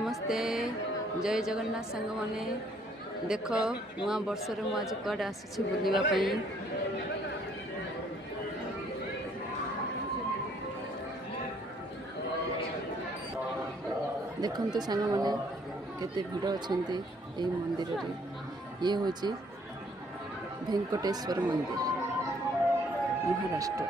नमस्ते जय जगन्नाथ सांग मैंने देख नुआ वर्ष में आज कड़े आसी बुलवाई देखते सांग मैंने केते भिड़ अच्छा मंदिर ये हूँ वेंकटेश्वर मंदिर महाराष्ट्र।